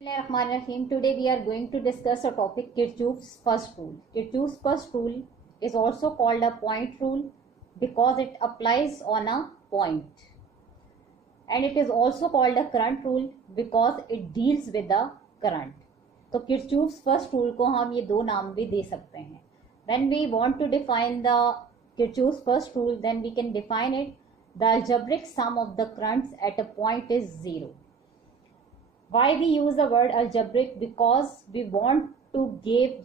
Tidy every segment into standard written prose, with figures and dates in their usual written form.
Bismillahirrahmanirrahim. Today we are going to discuss a topic, Kirchhoff's first rule. Kirchhoff's first rule is also called a point rule because it applies on a point, and it is also called a current rule because it deals with the current. तो Kirchhoff's first rule को हम ये दो नाम भी दे सकते हैं. When we want to define the Kirchhoff's first rule, then we can define it: the algebraic sum of the currents at a point is zero. Why we use the word algebraic? Because we want to give,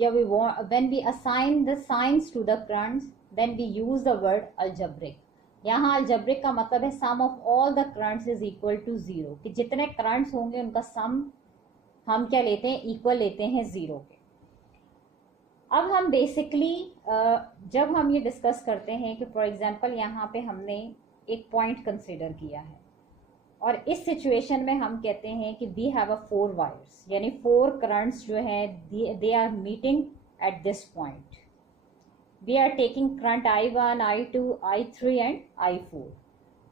when we assign the signs to the currents, then we use the word algebraic. यहाँ algebraic का मतलब है sum of all the currents is equal to zero, कि जितने currents होंगे उनका sum हम क्या लेते हैं, equal लेते हैं zero के. अब हम बेसिकली जब हम ये डिस्कस करते हैं कि फॉर एग्जांपल यहाँ पे हमने एक पॉइंट कंसिडर किया है और इस सिचुएशन में हम कहते हैं कि वी हैव अ 4 वायर्स, यानी 4 करंट्स जो है they are meeting at this point. We are taking current I1, I2, I3 and I4.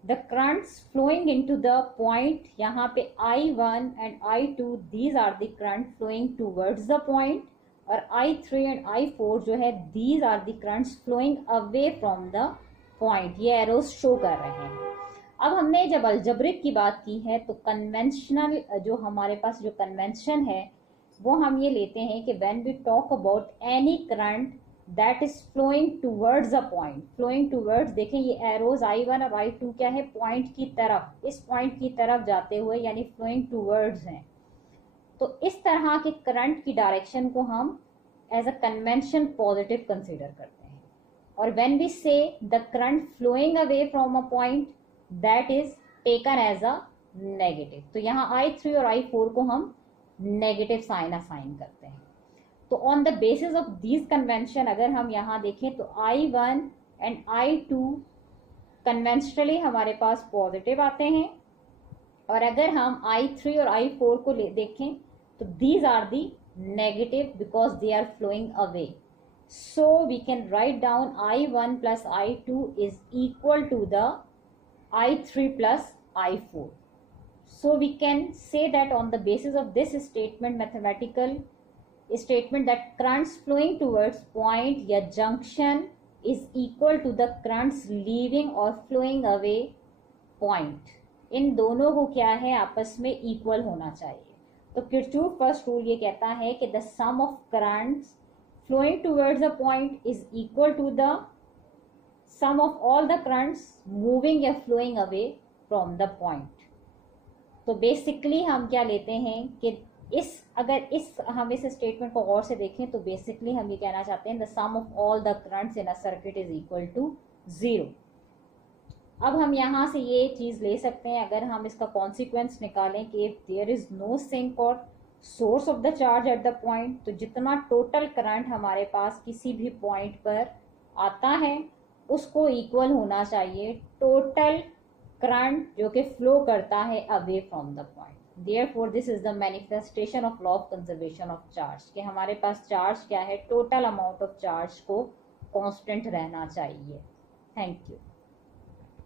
The currents flowing into the point, यहाँ पे I1 and I2 these are the current flowing towards the point, और I3 and I4 जो है these are the currents flowing away from the point. ये arrows show कर रहे हैं. अब हमने जब अलजेब्रिक की बात की है तो कन्वेंशनल जो हमारे पास जो कन्वेंशन है वो हम ये लेते हैं कि when we talk about any current that is flowing towards a point. Flowing towards, देखें ये एरोज I1 और I2 क्या है, पॉइंट की तरफ, इस पॉइंट की तरफ जाते हुए, यानी फ्लोइंग टूवर्ड्स हैं. तो इस तरह के करंट की डायरेक्शन को हम as a convention positive consider करते हैं. और when we say the current flowing away from a point, that is taken as a negative. तो यहाँ I3 और I4 को हम नेगेटिव साइन असाइन करते हैं. तो on the basis of these convention अगर हम यहाँ देखें तो I1 एंड I2 कन्वेंशनली हमारे पास पॉजिटिव आते हैं, और अगर हम I3 और I4 को देखें तो these are the negative because they are flowing away. So we can write down I1 plus I2 is equal to the I3 plus I4. So we can say that on the basis of this statement, mathematical statement, that currents flowing towards point या junction is equal to the currents leaving or flowing away point. इन दोनों को क्या है, आपस में equal होना चाहिए. तो किरचॉफ फर्स्ट रूल ये कहता है कि the sum of currents flowing towards a point is equal to the sum of all the currents moving या flowing away from the point. तो बेसिकली हम क्या लेते हैं कि हम इस स्टेटमेंट को और से देखें तो बेसिकली हम ये कहना चाहते हैं the sum of all the currents in a circuit is equal to 0. अब हम यहाँ से ये चीज ले सकते हैं, अगर हम इसका कॉन्सिक्वेंस निकालें कि if there is no sink और source of the charge at the point, तो जितना टोटल करंट हमारे पास किसी भी पॉइंट पर आता है उसको इक्वल होना चाहिए टोटल करंट जो कि फ्लो करता है away from the point. Therefore this is the manifestation of law of conservation of charge, कि हमारे पास चार्ज क्या है, टोटल अमाउंट ऑफ चार्ज को कांस्टेंट रहना चाहिए. Thank you.